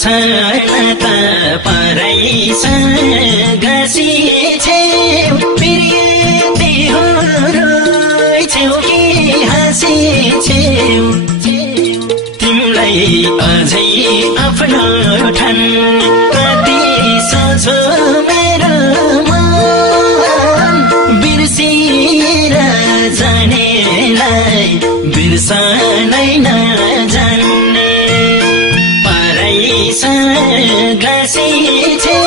छाना त परैसँग गाँसिछेउ प्रीति हो रोइछेउ कि हाँसिछेउ तिमीलाई अझै आफ्नो ठान कति सोझो मेरो मन बिर्सिएर जानेलाई बिर्सनै नजान्ने गाँसिछेउ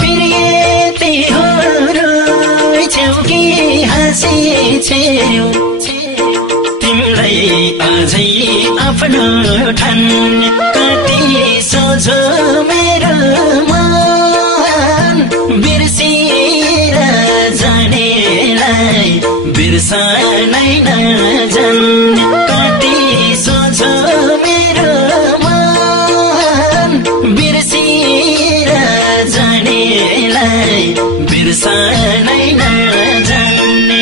प्रीति हो रोइछेउ कि हाँसिछेउ तिमीलाई अझै आफ्नो ठान कति सोझो मेरो मन बिर्सिएर जानेलाई बिर्सनै नजान्ने कति सोझो मेरो बिर्सिएर जानेलाई बिर्सनै नजान्ने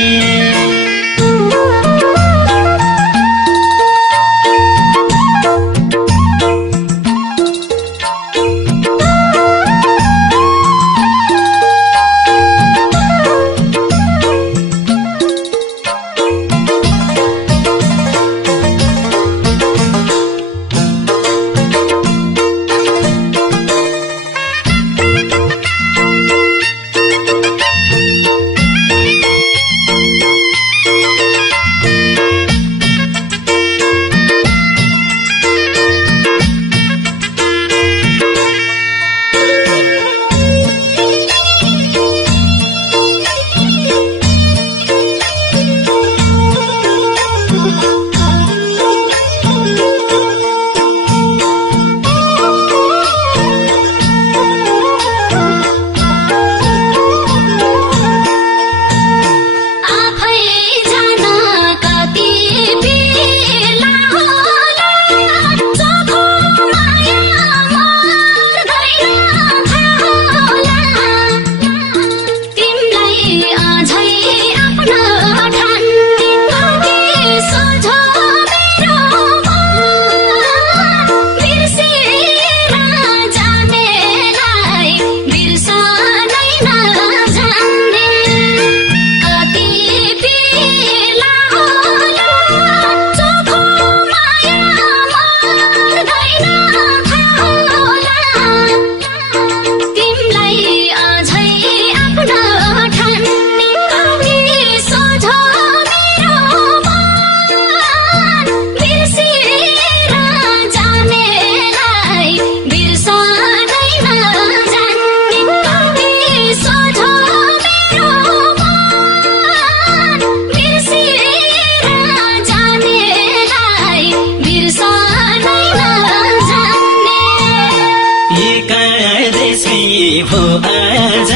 भो आज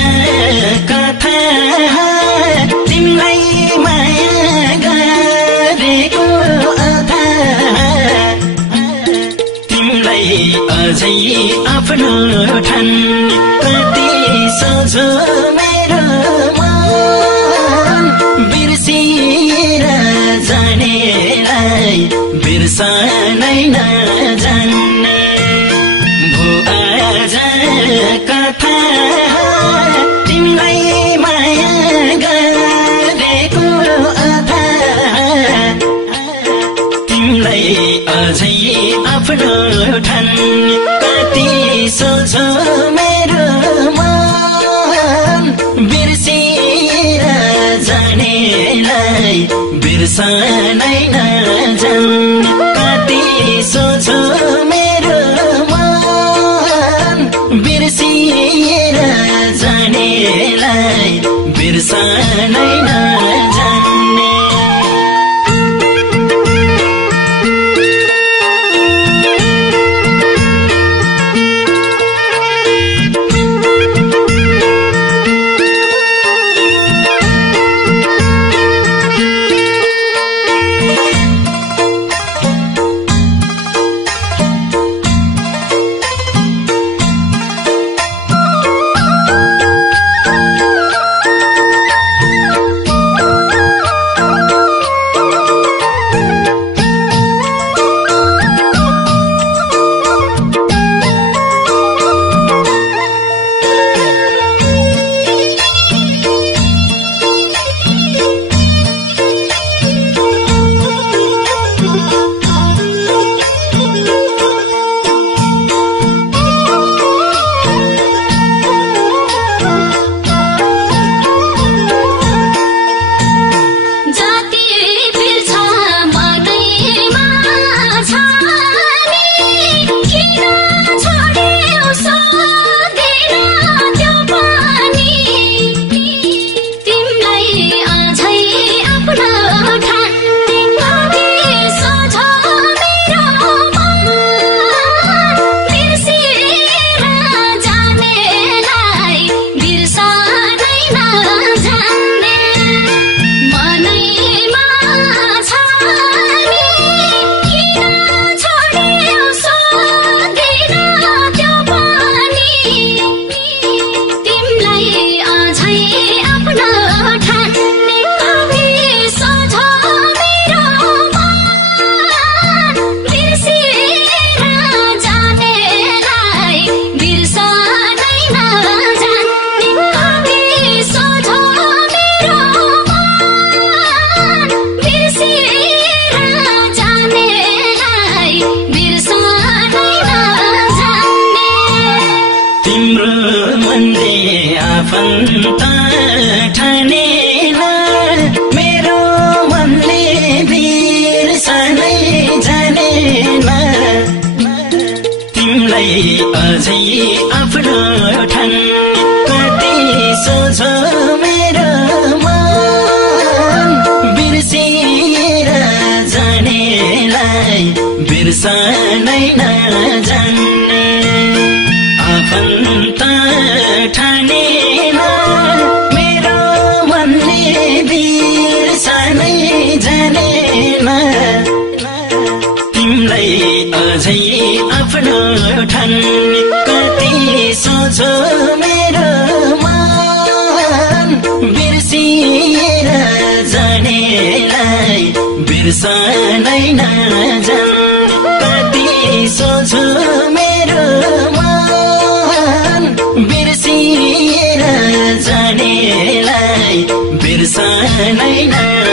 कथा तिमीलाई माया गरेको अथा तिमीलाई अझै आफ्नो ठान कति सोझो मेरो मन बिर्सिएर जानेलाई बिर्सनै नजान्ने भो आज कथा तिमीलाई माया गरेको अथा तिमीलाई अझै आफ्नो ठान कति सोझो मेरो मन बिर्सिएर जानेलाई बिर्सनै नजान्ने कति सोझो मेरो मन बिर्सिएर जानेलाई बिर्सनै नजान्ने तिमीलाई अझै आफ्नो ठान कति सोझो मेरो मन बिर्सिएर जानेलाई बिर्सनै नजान्ने आफन्त ठानेर मेरो मनले बिर्सनै जानेन तिमीलाई अझै आफ्नो ठान कति सोझो मेरो मन बिर्सिएर जानेलाई बिर्सनै नजान्ने कति सोझो मेरो मन बिर्सिएर जानेलाई बिर्सनै नजान्ने